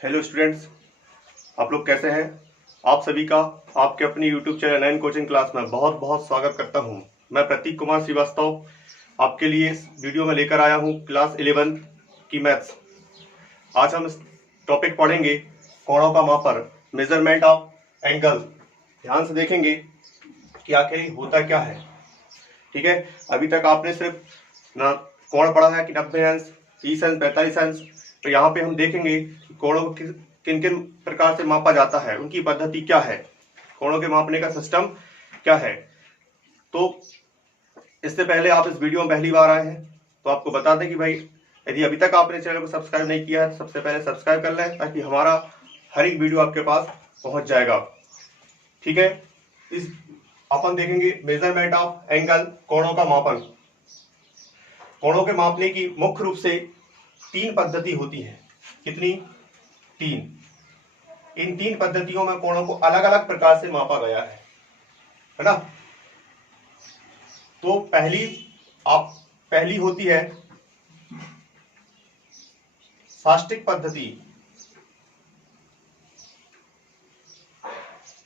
Hello students, आप लोग कैसे हैं। आप सभी का आपके अपनी यूट्यूब चैनल 9 कोचिंग क्लास में बहुत बहुत स्वागत करता हूं। मैं प्रतीक कुमार श्रीवास्तव आपके लिए इस वीडियो में लेकर आया हूं क्लास 11 की मैथ्स। आज हम इस टॉपिक पढ़ेंगे कोणों का मापन, मेजरमेंट ऑफ एंगल। ध्यान से देखेंगे कि आखिर होता क्या है। ठीक है, अभी तक आपने सिर्फ ना कोण पढ़ा है कि 90 अंश, 30 अंश, 45 अंश। तो यहाँ पे हम देखेंगे कि कोणों को किन किन प्रकार से मापा जाता है, उनकी पद्धति क्या है, कोणों के मापने का सिस्टम क्या है। तो इससे पहले आप इस वीडियो में पहली बार आए हैं तो आपको बता दें कि भाई यदि अभी तक आपने चैनल को सब्सक्राइब नहीं किया है तो सबसे पहले सब्सक्राइब कर लें, ताकि हमारा हर एक वीडियो आपके पास पहुंच जाएगा। ठीक है, इस अपन देखेंगे मेजरमेंट ऑफ एंगल, कोणों का मापन। कोणों के मापने की मुख्य रूप से 3 पद्धति होती है। कितनी? 3। इन 3 पद्धतियों में कोणों को अलग अलग प्रकार से मापा गया है ना। तो पहली होती है साष्टिक पद्धति।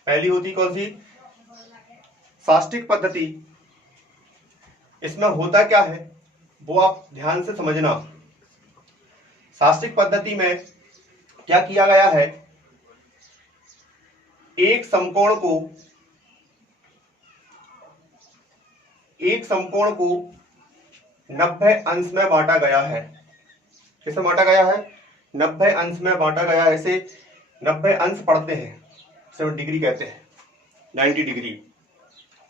पहली होती कौन सी? साष्टिक पद्धति। इसमें होता क्या है वो आप ध्यान से समझना। साष्टिक पद्धति में क्या किया गया है, एक समकोण को 90 अंश में बांटा गया है। किसे बांटा गया है? 90 अंश में बांटा गया है। इसे 90 अंश पढ़ते हैं, इसे डिग्री कहते हैं, 90 डिग्री।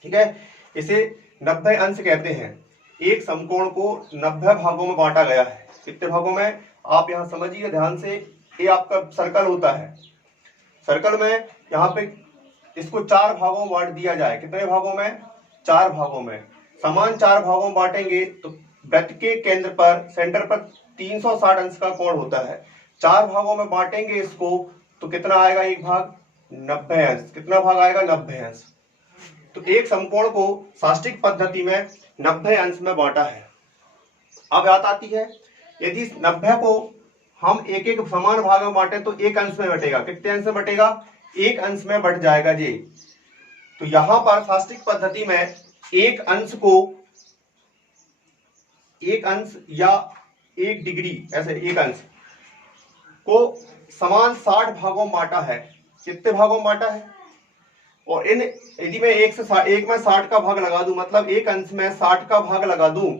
ठीक है, इसे 90 अंश कहते हैं। एक समकोण को 90 भागों में बांटा गया है। कितने भागों में? आप यहां समझिए ध्यान से। ये आपका सर्कल होता है। सर्कल में यहाँ पे इसको 4 भागों में बांट दिया जाए। कितने भागों में? 4 भागों में। समान 4 भागों में बांटेंगे तो वृत्त के केंद्र पर, सेंटर पर 360 अंश का कोण होता है। 4 भागों में बांटेंगे इसको तो कितना आएगा? एक भाग 90 अंश। कितना भाग आएगा? 90 अंश। तो एक समकोण को साष्टिक पद्धति में 90 अंश में बांटा है। अब बात आती है, यदि 90 को हम एक एक समान भाग में बांटे तो एक अंश में बटेगा। कितने अंश में बटेगा? एक अंश में बट जाएगा जी। तो यहां पर साष्टिक पद्धति में एक अंश या 1 डिग्री, ऐसे एक अंश को समान 60 भागों में बांटा है। कितने भागों में बांटा है? और इन यदि मैं एक में 60 का भाग लगा दूं, मतलब एक अंश में 60 का भाग लगा दूं,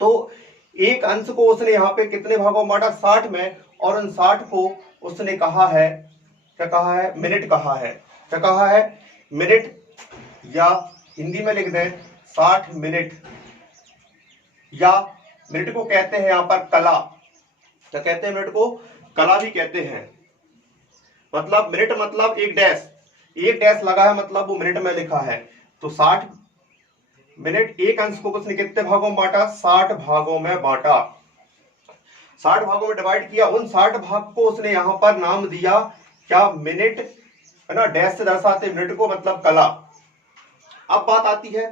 तो एक अंश को उसने यहाँ पे कितने भागों में बांटा? 60 में। और उन 60 को उसने कहा है, क्या कहा है? मिनट कहा है। क्या कहा है? मिनट, या हिंदी में लिख दें 60 मिनट, या मिनट को कहते हैं यहाँ पर कला। क्या कहते हैं? मिनट को कला भी कहते हैं। मतलब मिनट मतलब एक डैश लगा है, मतलब वो मिनट में लिखा है। तो 60 मिनट, एक अंश को उसने कितने भागों में बांटा? 60 भागों में बांटा। 60 भागों में डिवाइड किया। उन 60 भाग को उसने यहां पर नाम दिया क्या? मिनट, है ना। डैश से दर्शाते मिनट को, मतलब कला। अब बात आती है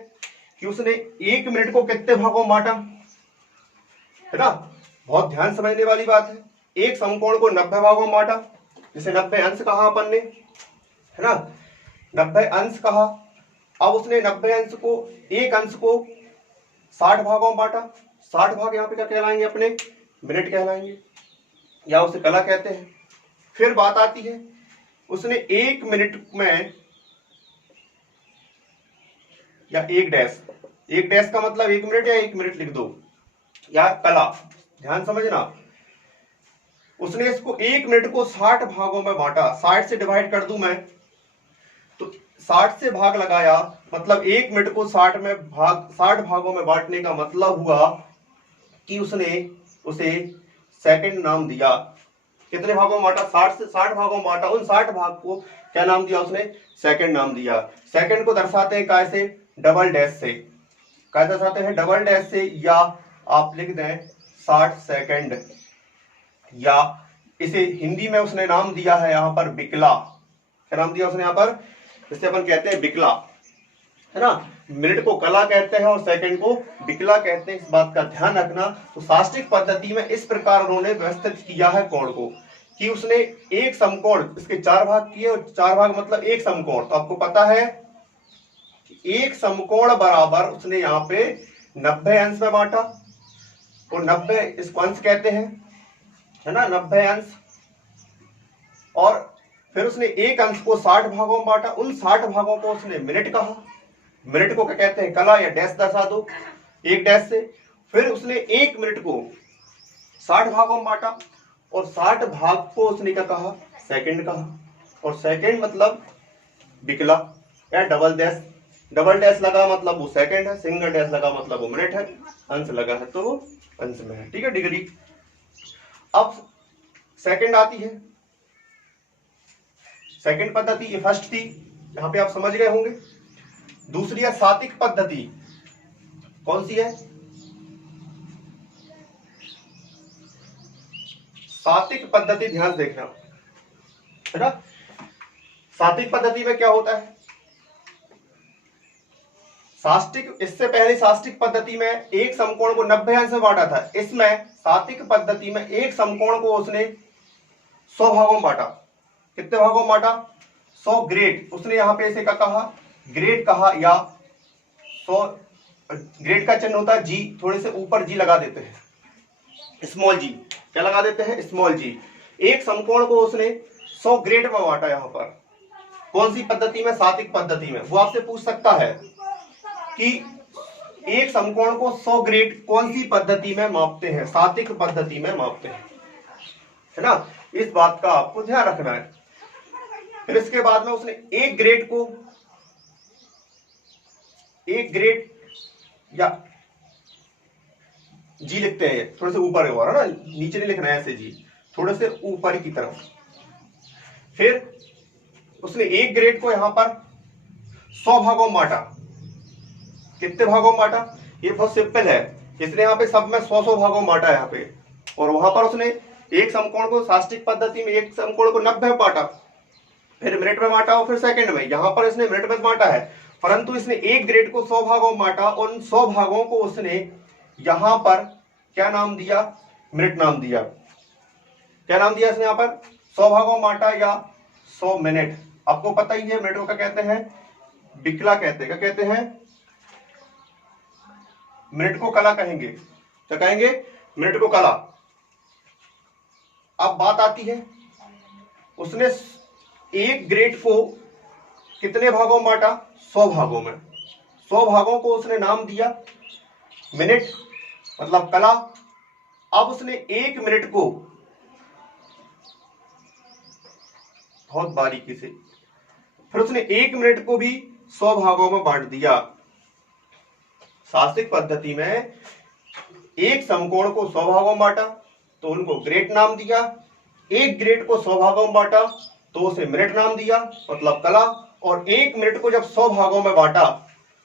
कि उसने 1 मिनट को कितने भागों में बांटा, है ना। बहुत ध्यान समझने वाली बात है। एक समकोण को 90 भागों में बांटा, जिसे 90 अंश कहा अपन ने, है ना। 90 अंश कहा। अब उसने 90 अंश को, एक अंश को 60 भागों में बांटा। 60 भाग यहाँ पे क्या कहलाएंगे? अपने मिनट कहलाएंगे, या उसे कला कहते हैं। फिर बात आती है, उसने 1 मिनट में, या एक डैश का मतलब 1 मिनट, या 1 मिनट लिख दो, या कला। ध्यान समझना। उसने इसको 1 मिनट को 60 भागों में बांटा। 60 से डिवाइड कर दूं मैं तो 60 से भाग लगाया, मतलब 1 मिनट को 60 भागों में बांटने का मतलब हुआ कि उसने उसे सेकंड नाम दिया। कितने भागों में बांटा? 60 से 60 भागों में बांटा। उन 60 भाग को क्या नाम दिया उसने? सेकंड नाम दिया। सेकंड को दर्शाते हैं कैसे? डबल डैश से। क्या दर्शाते हैं? डबल डैश से, या आप लिख दें 60 सेकंड, या इसे हिंदी में उसने नाम दिया है यहाँ पर बिकला। क्या नाम दिया उसने यहाँ पर? जिसे अपन कहते हैं बिकला, है ना। मिनट को कला कहते हैं और सेकंड को बिकला कहते हैं। इस बात का ध्यान रखना। तो साष्टिक पद्धति में इस प्रकार उन्होंने व्यवस्थित किया है कोण को कि उसने एक समकोण, इसके 4 भाग किए और 4 भाग मतलब एक समकोण, तो आपको पता है एक समकोण बराबर उसने यहाँ पे 90 अंश में बांटा, और 90 इसको अंश कहते हैं, है ना, 90 अंश। और फिर उसने एक अंश को 60 भागों में बांटा, उन 60 भागों को उसने मिनट कहा। मिनट को क्या कहते हैं, कला या डैश दर्शा दो एक डैश से। फिर उसने एक मिनट को 60 भागों में बांटा, और 60 भाग को उसने क्या कहा, सेकंड कहा। और सेकंड मतलब बिकला या डबल डैश, डबल डैश लगा मतलब वो सेकंड है, सिंगल डैश लगा मतलब वो मिनट है, अंश लगा है तो वो अंश में है। ठीक है, डिग्री। अब सेकंड आती है, सेकंड पद्धति, ये फर्स्ट थी, यहां पे आप समझ गए होंगे। दूसरी है सातिक पद्धति। कौन सी है, सातिक पद्धति, ध्यान से देखना, है ना। सातिक पद्धति में क्या होता है, साष्टिक, इससे पहले साष्टिक पद्धति में एक समकोण को 90 अंश में बांटा था। इसमें सातिक पद्धति में एक समकोण को उसने 100 भागों में बांटा। कितने भागों में बांटा, 100 ग्रेड। उसने यहाँ पे इसे क्या कहा, ग्रेड कहा, या 100 ग्रेड का चिन्ह होता है जी, थोड़े से ऊपर जी लगा देते हैं, स्मॉल जी, क्या लगा देते हैं, स्मॉल जी। एक समकोण को उसने 100 ग्रेड में बांटा। यहाँ पर कौन सी पद्धति में, सातिक पद्धति में। वो आपसे पूछ सकता है कि एक समकोण को 100 ग्रेड कौन सी पद्धति में मापते हैं, सातिक पद्धति में मापते हैं, है ना। इस बात का आपको ध्यान रखना है। फिर इसके बाद में उसने एक ग्रेड को, एक ग्रेड या जी लिखते हैं, थोड़े से ऊपर है ना, नीचे नहीं लिखना है ऐसे जी, थोड़े से ऊपर की तरफ। फिर उसने एक ग्रेड को यहां पर 100 भागों में बांटा। कितने भागों में बांटा, ये बहुत सिंपल है, इसने यहाँ पे सब में 100 भागों में बांटा यहाँ पे। और वहां पर उसने एक समकोण को साष्टिक पद्धति में एक समकोण को 90 में बांटा, फिर मिनट में बांटा और फिर सेकंड में। यहाँ पर इसने मिनट में बांटा है, परंतु इसने एक ग्रेड को 100 भागों में बांटा और उन 100 भागों को उसने यहाँ पर क्या नाम दिया, मिनट नाम दिया। क्या नाम दिया इसने यहाँ पर, 100 भागों में बांटा या 100 मिनट। आपको पता ही है मिनट को क्या कहते हैं, बिकला कहते हैं। क्या कहते हैं, मिनट को कला कहेंगे। क्या कहेंगे, मिनट को कला। अब बात आती है, उसने एक ग्रेड को कितने भागों में बांटा, 100 भागों में। 100 भागों को उसने नाम दिया मिनट, मतलब कला। अब उसने एक मिनट को बहुत बारीकी से, फिर उसने एक मिनट को भी 100 भागों में बांट दिया। साष्टिक पद्धति में एक समकोण को 100 भागों में बांटा तो उनको ग्रेड नाम दिया, एक ग्रेड को 100 भागों में बांटा तो उसे मिनट नाम दिया, मतलब कला। और एक मिनट को जब 100 भागों में बांटा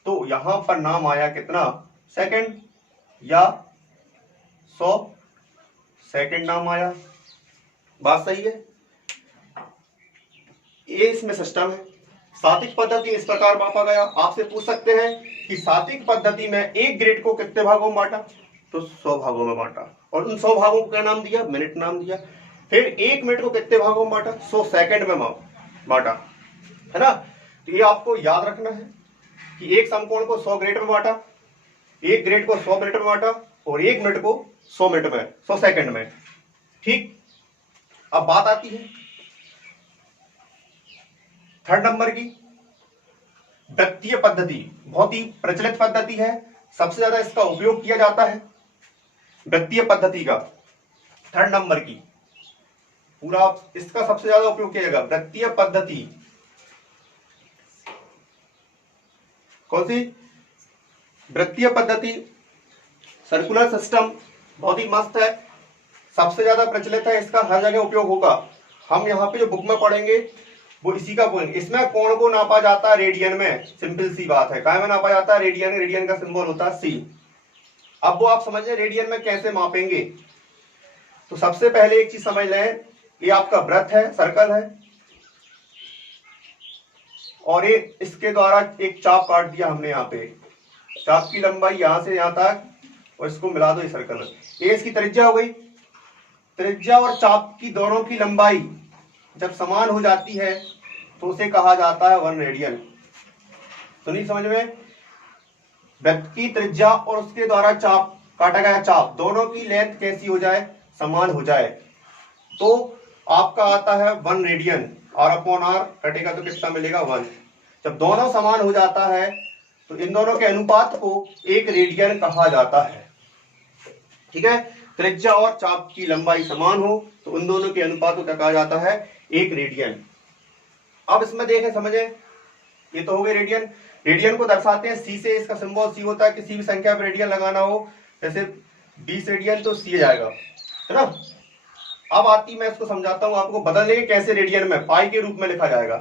तो यहां पर नाम आया कितना, सेकंड, या 100 सेकंड नाम आया। बात सही है, ये इसमें सिस्टम है। सातिक पद्धति इस प्रकार मापा गया। आपसे पूछ सकते हैं कि सातिक पद्धति में एक ग्रेड को कितने भागों में बांटा, तो 100 भागों में बांटा, और उन 100 भागों को क्या नाम दिया, मिनट नाम दिया। फिर एक मिनट को कितने भागों में बांटा, 100 सेकंड में बांटा, है ना। तो ये आपको याद रखना है कि एक समकोण को 100 ग्रेड में बांटा, एक ग्रेड को 100 मिनट में बांटा, और एक मिनट को 100 मिनट में, 100 सेकंड में। ठीक, अब बात आती है थर्ड नंबर की, वृत्तीय पद्धति। बहुत ही प्रचलित पद्धति है, सबसे ज्यादा इसका उपयोग किया जाता है। वृत्तीय पद्धति का थर्ड नंबर की पूरा इसका सबसे ज्यादा उपयोग किया जाएगा। वृत्तीय पद्धति कौन सी, वृत्तीय पद्धति, सर्कुलर सिस्टम, बहुत ही मस्त है, सबसे ज्यादा प्रचलित है, इसका हर जगह उपयोग होगा। हम यहाँ पे जो बुक में पढ़ेंगे वो इसी का पॉइंट। इसमें कोण को नापा जाता है रेडियन में, सिंपल सी बात है। काय में नापा जाता है, रेडियन, रेडियन का सिंबल होता है सी। अब वो आप समझे रेडियन में कैसे मापेंगे, तो सबसे पहले एक चीज समझ लें, ये आपका वृत्त है, सर्कल है, और ये इसके द्वारा एक चाप काट दिया हमने यहाँ पे, चाप की लंबाई यहां से यहां तक, और इसको मिला दो, ये सर्कल, ये इसकी त्रिज्या हो गई। त्रिज्या और चाप की दोनों की लंबाई जब समान हो जाती है तो उसे कहा जाता है 1 रेडियन। सुनिए समझ में, वृत्त की त्रिज्या और उसके द्वारा चाप, काटा गया चाप, दोनों की लेंथ कैसी हो जाए, समान हो जाए, तो आपका आता है 1 रेडियन। आर अपॉन आर कटेगा तो कितना मिलेगा, 1। जब दोनों समान हो जाता है तो इन दोनों के अनुपात को 1 रेडियन कहा जाता है। ठीक है, त्रिज्या और चाप की लंबाई समान हो तो उन दोनों के अनुपात को क्या कहा जाता है, 1 रेडियन। अब इसमें देखें, समझे, ये तो हो गए रेडियन। रेडियन को दर्शाते हैं सी से, इसका सिंबल सी होता है। किसी भी संख्या पर रेडियन लगाना हो, जैसे 20 रेडियन तो सी जाएगा, है ना। अब आती, मैं इसको समझाता हूं आपको, बदलने कैसे रेडियन में, पाई के रूप में लिखा जाएगा।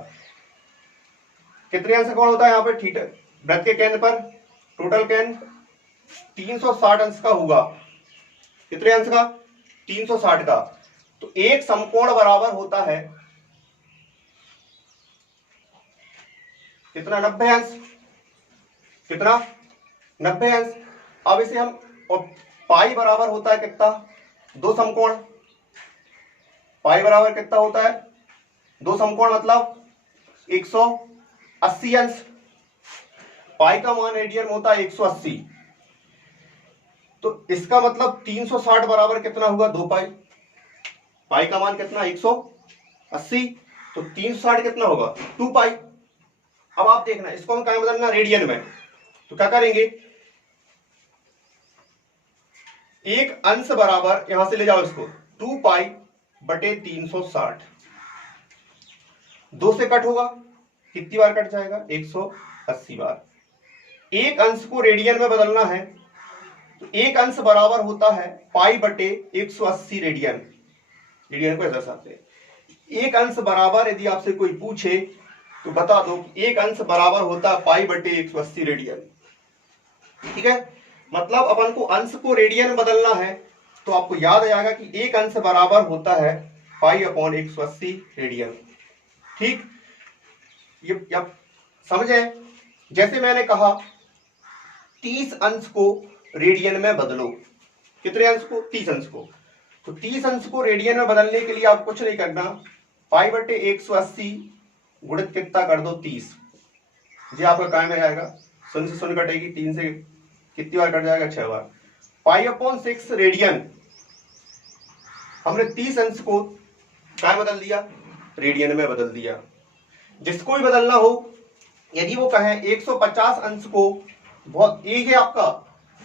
कितने अंश कोण होता है यहाँ पे, थीटा, वृत्त के केंद्र पर टोटल केंद्र 360 अंश का होगा। कितने अंश का, 360 का। तो एक समकोण बराबर होता है कितना, 90 अंश। कितना, 90 अंश। अब इसे हम, और पाई बराबर होता है कितना, 2 समकोण। पाई बराबर कितना होता है, 2 समकोण, मतलब 180 अंश। पाई का मान रेडियन में होता है 180, तो इसका मतलब 360 बराबर कितना हुआ, 2 पाई। पाई का मान कितना, 180, तो 360 कितना होगा, 2 पाई। अब आप देखना, इसको हम कहां बदलना, रेडियन में। तो क्या करेंगे, एक अंश बराबर, यहां से ले जाओ इसको, 2 पाई बटे 360। 2 से कट होगा, कितनी बार कट जाएगा, 180 बार। एक अंश को रेडियन में बदलना है तो एक अंश बराबर होता है पाई बटे 180 रेडियन। रेडियन को ऐसा दर्शाते हैं। एक अंश बराबर, यदि आपसे कोई पूछे तो बता दो, एक अंश बराबर होता है पाई बटे 180 रेडियन। ठीक है, मतलब अपन को अंश को रेडियन में बदलना है तो आपको याद आ जाएगा कि एक अंश बराबर होता है पाई अपॉन 180 रेडियन। ठीक, ये समझे। जैसे मैंने कहा 30 अंश को रेडियन में बदलो। कितने अंश को, 30 अंश को। तो 30 अंश को रेडियन में बदलने के लिए आप कुछ नहीं करना, पाई बटे 180 गुणित कितना कर दो, 30। जी आपका काम में जाएगा, शून्य से शून्य कटेगी, 3 से कितनी बार कट जाएगा, 6 बार। Pi upon 6 radian. हमने 30 अंश को क्या बदल दिया, रेडियन में बदल दिया। जिसको भी बदलना हो, यदि वो कहें 150 अंश को, बहुत एक है आपका,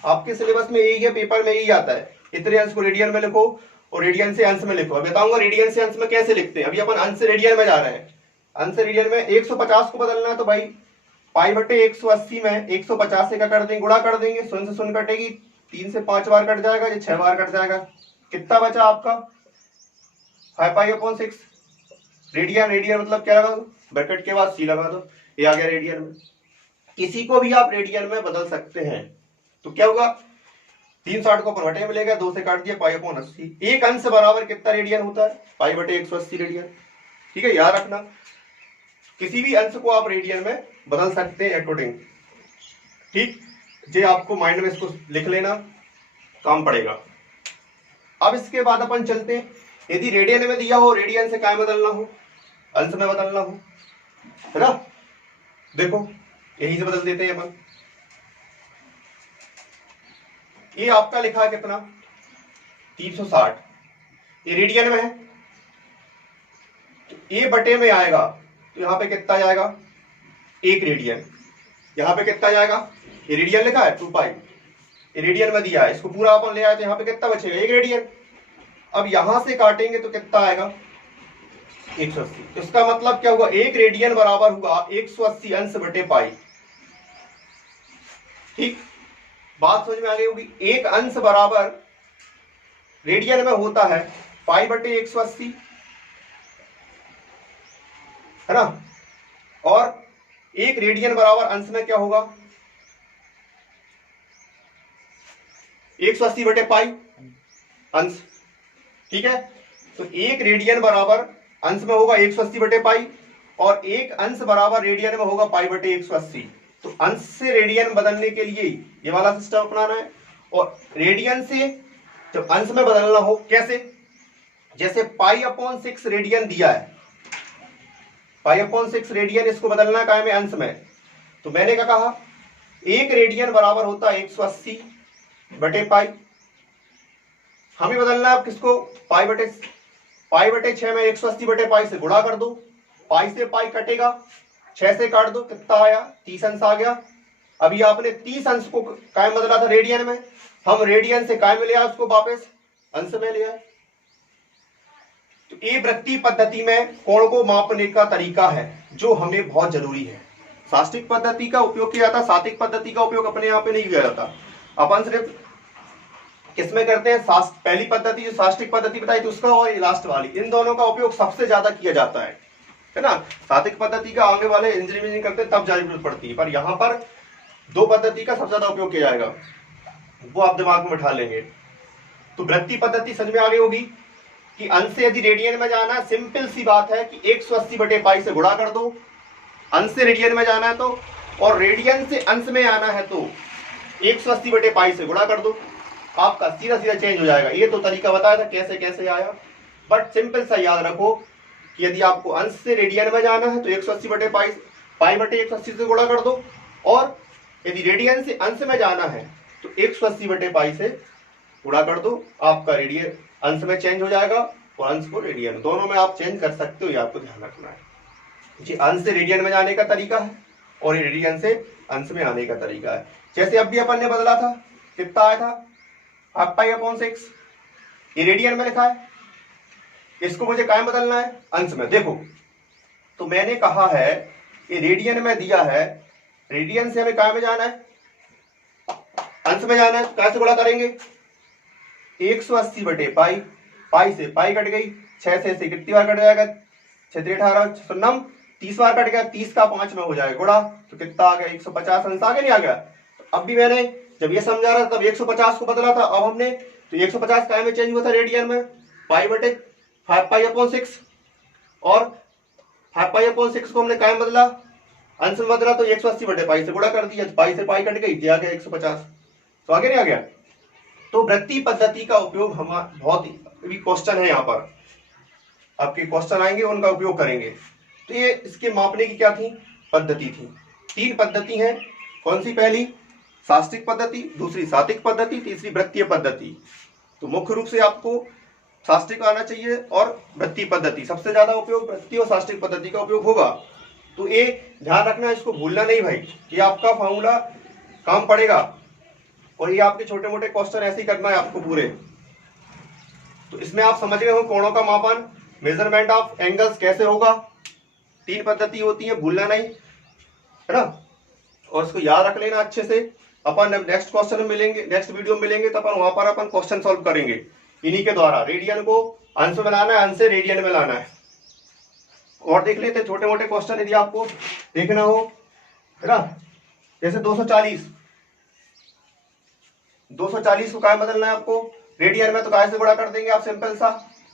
आपके सिलेबस में यही है, पेपर में यही आता है, इतने अंश को रेडियन में लिखो और रेडियन से अंश में लिखो। अब बताऊंगा रेडियन से अंश में कैसे लिखते हैं। अभी अपन अंश से रेडियन में जा रहे हैं। अंश से रेडियन में 150 को बदलना है तो भाई पाई बटे 180 में 150 से क्या कर देंगे, गुणा कर देंगे, शून्य से शून्य कटेगी, 3 से 5 बार कट जाएगा, ये 6 बार कट जाएगा। कितना बचा आपका, 5 पाई अपॉन 6 रेडियन। रेडियन मतलब क्या लगा दो, ब्रैकेट के बाद सी लगा दो, ये आ गया रेडियन में। किसी को भी आप रेडियन में बदल सकते हैं। तो क्या होगा, 360 को अपन में लेगा, 2 से काट दिया, पाई अपॉन 80। एक अंश बराबर कितना रेडियन होता है, पाई बटे 180 रेडियन। ठीक है, याद रखना, किसी भी अंश को आप रेडियन में बदल सकते हैं अकॉर्डिंग। ठीक, जे आपको माइंड में इसको लिख लेना, काम पड़ेगा। अब इसके बाद अपन चलते हैं, यदि रेडियन में दिया हो, रेडियन से क्या बदलना हो, अंश में बदलना हो, है ना। देखो यहीं से बदल देते हैं अपन। ये आपका लिखा है कितना, 360, ये रेडियन में है, तो ये बटे में आएगा, तो यहां पे कितना जाएगा, 1 रेडियन। यहां पे कितना जाएगा, ये रेडियन लिखा है 2 पाई, ये रेडियन में दिया है, इसको पूरा अपन ले आए तो यहां पे कितना बचेगा, 1 रेडियन। अब यहां से काटेंगे तो कितना आएगा, 180। इसका मतलब क्या हुआ, 1 रेडियन बराबर हुआ 180 अंश बटे पाई। ठीक, बात समझ में आ गई होगी। एक अंश बराबर रेडियन में होता है पाई बटे 180, है ना। और 1 रेडियन बराबर अंश में क्या होगा, 180 बटे पाई अंश। ठीक है, तो 1 रेडियन बराबर अंश में होगा 180 बटे पाई, और एक अंश बराबर रेडियन में होगा पाई बटे 180। तो अंश से रेडियन बदलने के लिए ये वाला सिस्टम अपनाना है, और रेडियन से जब अंश में बदलना हो, कैसे, जैसे π/6 रेडियन दिया है, π/6 रेडियन, इसको बदलना है में अंश में। तो मैंने क्या कहा, 1 रेडियन बराबर होता है 180/π। हमें बदलना है किसको, π/6 में 180/π से गुणा कर दो, पाई से पाई कटेगा, 6 से काट दो, कितना आया, 30 अंश आ गया। अभी आपने 30 अंश को कायम बदला था रेडियन में, हम रेडियन से कायम लिया उसको वापस अंश में लिया। तो ये वृत्तीय पद्धति में कोण को मापने का तरीका है जो हमें बहुत जरूरी है। साष्टिक पद्धति का उपयोग किया जाता, सातिक पद्धति का उपयोग अपने यहाँ पे नहीं किया जाता। अपन सिर्फ किसमें करते हैं, पहली पद्धति जो साष्टिक पद्धति बताई थी उसका, और लास्ट वाली, इन दोनों का उपयोग सबसे ज्यादा किया जाता है ना। सातिक पद्धति का आगे वाले इंजीनियरिंग करते हैं तब जरूरत पड़ती है, पर यहाँ पर दो पद्धति का सबसे ज्यादा उपयोग किया जाएगा, वो आप दिमाग में बैठा लेंगे। तो वृत्तीय पद्धति समझ में आ गई होगी कि अंश से यदि रेडियन में जाना है, सिंपल सी बात है कि 180/π से गुणा कर दो, अंश से रेडियन में जाना है तो, और रेडियन से अंश में आना है तो 180/π से गुणा कर दो, आपका सीधा सीधा चेंज हो जाएगा। ये तो तरीका बताया था कैसे कैसे आया, बट सिंपल सा याद रखो कि यदि आपको अंश से रेडियन में जाना है तो 180/π, π/180 से गुणा कर दो, और यदि रेडियन से अंश में जाना है तो 180/π से गुणा कर दो, आपका रेडियन अंश में चेंज हो जाएगा और अंश को रेडियन, दोनों में आप चेंज कर सकते हो, ये आपको ध्यान रखना है। जी, अंश से रेडियन में जाने का तरीका है और ये रेडियन से अंश में आने का तरीका है। जैसे अब भी अपन ने बदला था, कितना आया था, 1/6, ये रेडियन में लिखा है, इसको मुझे कायम बदलना है अंश में। देखो, तो मैंने कहा है ये रेडियन में दिया है, रेडियन से हमें कायम में जाना है, अंश में जाना है, कैसे गुणा करेंगे, 180/π, पाई से पाई कट गई, 6 से कितनी बार कट जाएगा, 6 × 18 सुन्नम, 30 बार कट गया, 30 का 5 में हो जाएगा गुणा, तो कितना आ गया, 150 अंश आगे नहीं आ गया। तो अब भी मैंने जब ये समझा रहा था तब 150 को बदला था, अब हमने तो 150 काय में चेंज हुआ था रेडियन में, π/6, और 5π/6 को हमने काय में बदला, अंश में बदला, तो 180/π से गुणा कर दिया, पाई से पाई कट गई, दिया गया 150, तो आगे नहीं आ गया। तो वृत्तीय पद्धति का उपयोग हम बहुत ही क्वेश्चन है, यहाँ पर आपके क्वेश्चन आएंगे उनका उपयोग करेंगे। तो ये इसके मापने की क्या थी, पद्धति थी। 3 पद्धति हैं, कौन सी, पहली साष्टिक पद्धति, दूसरी सातिक पद्धति, तीसरी वृत्तीय पद्धति। तो मुख्य रूप से आपको साष्टिक आना चाहिए और वृत्तीय पद्धति, सबसे ज्यादा उपयोग वृत्तीय और साष्टिक पद्धति का उपयोग होगा। तो ये ध्यान रखना, इसको भूलना नहीं भाई, ये आपका फॉर्मूला काम पड़ेगा और ये आपके छोटे मोटे क्वेश्चन ऐसे ही करना है आपको पूरे। तो इसमें आप समझ गए हो कोणों का मापन, मेजरमेंट ऑफ एंगल्स कैसे होगा, 3 पद्धति होती है, भूलना नहीं, है ना, और इसको याद रख लेना अच्छे से। अपन नेक्स्ट क्वेश्चन में मिलेंगे, नेक्स्ट वीडियो में मिलेंगे, तो अपन वहां पर अपन क्वेश्चन सॉल्व करेंगे इन्हीं के द्वारा। रेडियन को अंश में लाना है, अंश से रेडियन में लाना है। और देख लेते हैं छोटे मोटे क्वेश्चन यदि आपको देखना हो, है ना, जैसे 240 को काय बदलना है आपको, रेडियन में तो काय से गुणा कर देंगे आप, सिंपल सा,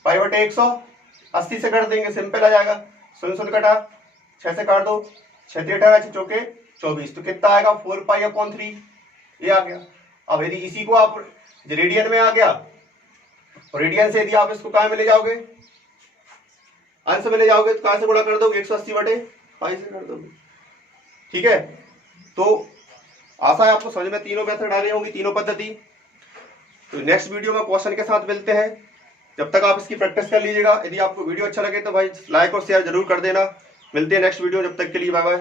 π/180 से कर देंगे, सिंपल आ जाएगा, 0 कटा, 6 से काट दो, 6 × 18 चौके 24, तो कितना आएगा, 4π/3, ये आ गया। अब यदि इसी को आप रेडियन में आ गया, रेडियन से यदि आप इसको काय में ले जाओगे, अंश में ले जाओगे, तो कहां से गुणा कर दोगे, 180/π से कर दोगे, ठीक है। तो आशा है आपको समझ में तीनों मेथड आ गई होंगी, तीनों पद्धति। तो नेक्स्ट वीडियो में क्वेश्चन के साथ मिलते हैं, जब तक आप इसकी प्रैक्टिस कर लीजिएगा। यदि आपको वीडियो अच्छा लगे तो भाई लाइक और शेयर जरूर कर देना। मिलते हैं नेक्स्ट वीडियो, जब तक के लिए बाय बाय।